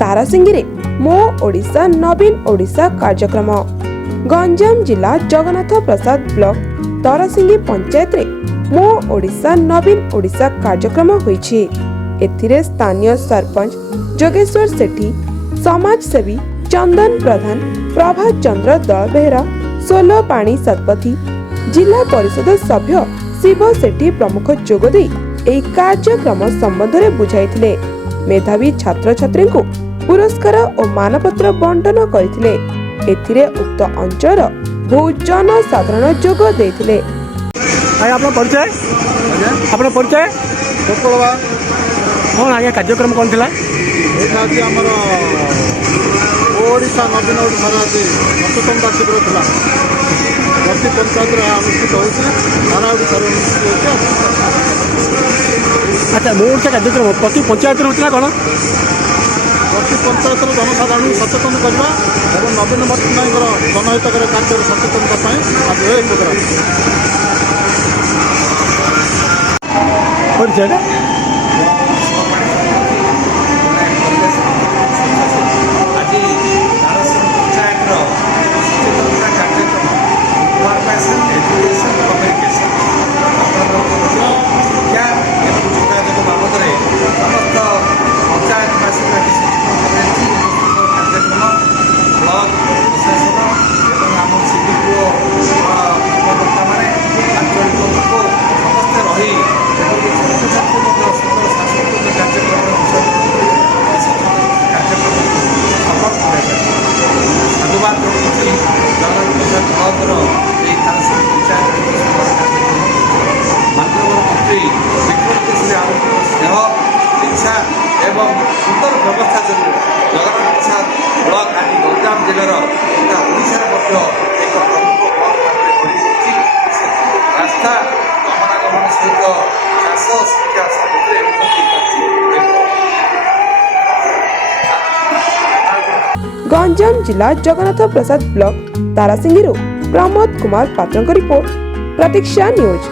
तारासिंगी मो ओडिशा नवीन ओडिशा कार्यक्रम गंजाम जिला जगन्नाथ प्रसाद ब्लॉक तारासिंगी पंचायत रे मो ओडिशा नवीन ओडिशा कार्यक्रम होईछि। एथिरे स्थानीय सरपंच जोगेश्वर सेठी, समाजसेवी चंदन प्रधान, प्रभात चंद्र दलबेहरा, सोलो पानी सतपथी, जिला परिषद सभ्य शिव सेठी प्रमुख जोगदे एही कार्यक्रम संबंध में बुझाइथिले। मेधावी छात्र छात्री को पुरस्कार और मानपत्र बंटन करथिले। एथिरे उक्त अंचल बहुत जनसाधारण जोग देथिले। आपन परिचय आपन परिचय कौन आगे कार्यक्रम कौन थिला? आमर ओडिशा नवीन ओडिशा सचेतनता शिविर था प्रति पंचायत अनुष्ठित होती सारा ओडिशा अनुष्ठित अच्छा मो ओडिशा कार्यक्रम प्रति पंचायत होता कौन? प्रति पंचायत जनसाधारण सचेतन करवा और नवीन पट्टनायक जनहितकर कार्य सचेतनता आज यह प्रोग्राम परिचय एवं सुंदर व्यवस्था जो जगन्नाथ प्रसाद ब्लॉक आज गंजाम जिलार ओडार एक प्रमुख ब्लॉक रास्ता गमनागमन सहित चाष शिक्षा सबुरे गंजाम जिला जगन्नाथ प्रसाद ब्लॉक तारासिंगी प्रमोद कुमार पात्र रिपोर्ट प्रतीक्षा न्यूज।